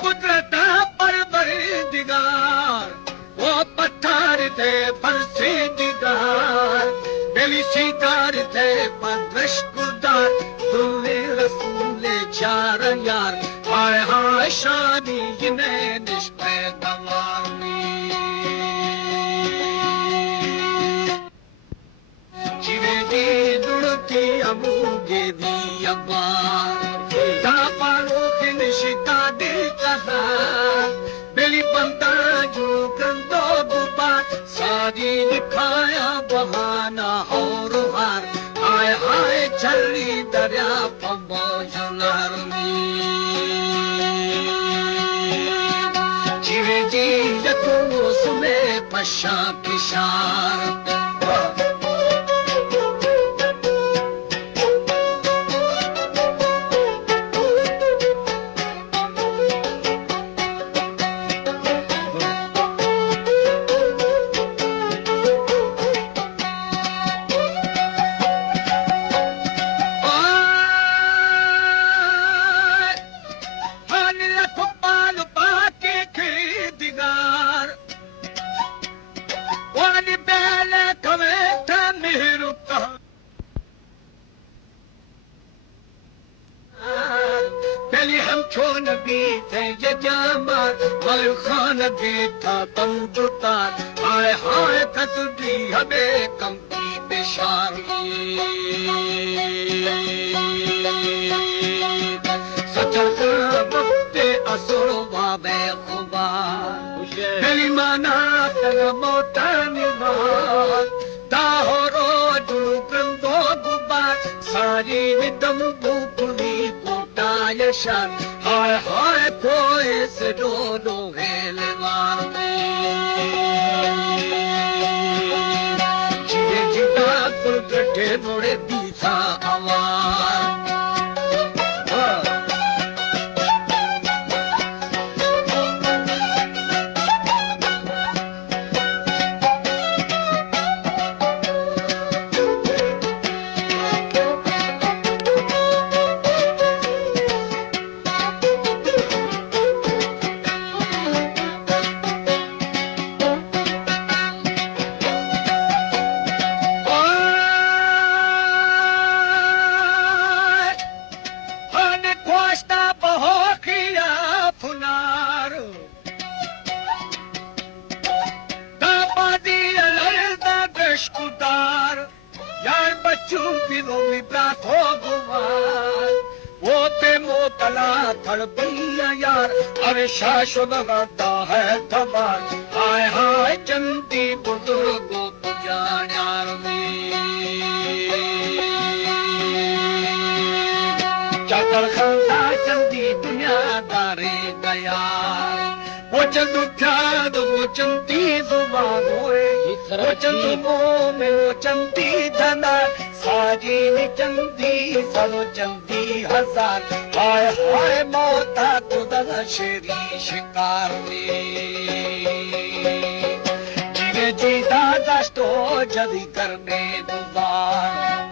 कुदरत परवरदिगार वो पत्थर थे फरसे दिगार बेली सितार थे पद्रश कुदार दुल्ले रसूले चार यार हाय हाय शादी जिन्हें निष्पे दवानी जिवे दी दुड़ती अबूगे दी अब्बा दा पारो खिन शिका दे कहा बेली बंदा जो कंदो बुबा सादी दिखाया बहाना और हार हाय हाय चली दरिया पम्बो जुलारनी जिवे जी जतो सुने पशा किशार खान था तंजुतार हाय हाय कतुदी हमें कंपी बेशारी सचल मुक्ते असुर बाबे खुबा मेरी माना तन मोतनिवा दाहोरो जुगंदो गुबा सारी विदम बुकुली कोटा यशान हाय हाय कोई से दोनों हेलवानी जिए जिता कुलकटे मोड़े दीसा आवार शाश्वत करता है धमाल हाय हाय चंदी बुजुर्गों पुजान्यार चतर खंदा चंदी दुनियादारी गया वो चंदू ख्याद वो चंदी जुबान होए वो चंदू मोह में वो चंदी धना साजी नी चंदी सरो चंदी हजार हाय हाय मौता कुदर शेरी शिकार जीवे जीता दस्तो जदी करने दुबार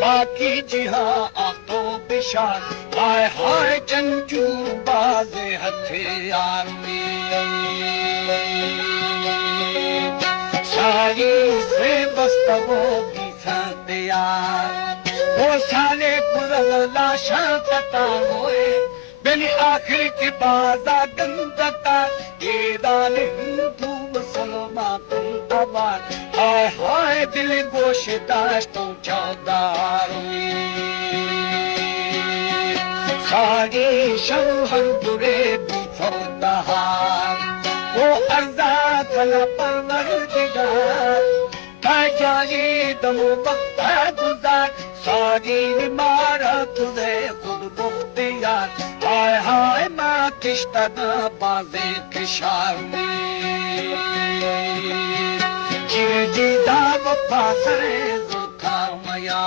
बाकी जिहा आतो बिशार हाय हाय चंचू बाजे हथियार सारी से बस्तवो की संदियार वो साले पुरल लाशा कता होए बेली आखिर की बाजा गंदता ये दान हिंदू मुसलमान तुम आवार हाय हाय दिल गोशदाश तो चौदार सारी शौहर बुरे बिफो दहार वो अर्जा कला परवरदिगार ताजाई दमो वक्त गुजार सारी इमारत तुझे खुद मुख्तियार हाय हाय मैं किश्ता बाजे किशार जी दाव पासरे जुल्फा मया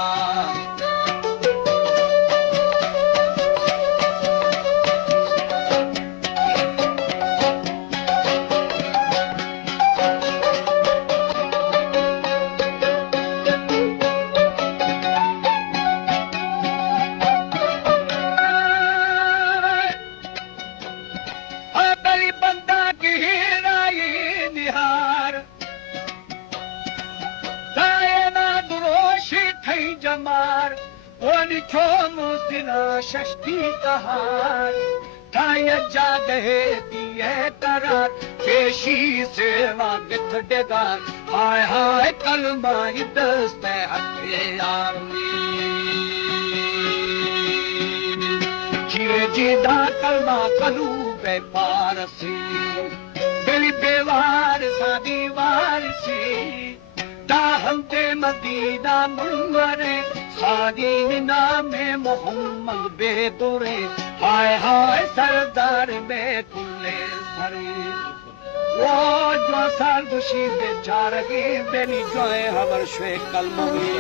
जमार ओनी छोमु सिना शक्ति कहार थाया जादे दिए करार पेशी सेवा गिथ डेगार हाय हाय कलमाई दस्ते हथे आमी जीवे जीदा कलमा कलू पे पारसी दिल बेवार सादी वारसी हमते मदीना मुनवरे सादी नामे मोहम्मद बेदुरे हाय हाय सरदार बेकुले सरे वो जो साल दुशी बेचारगी बेनी जोए हवर शे कलमवी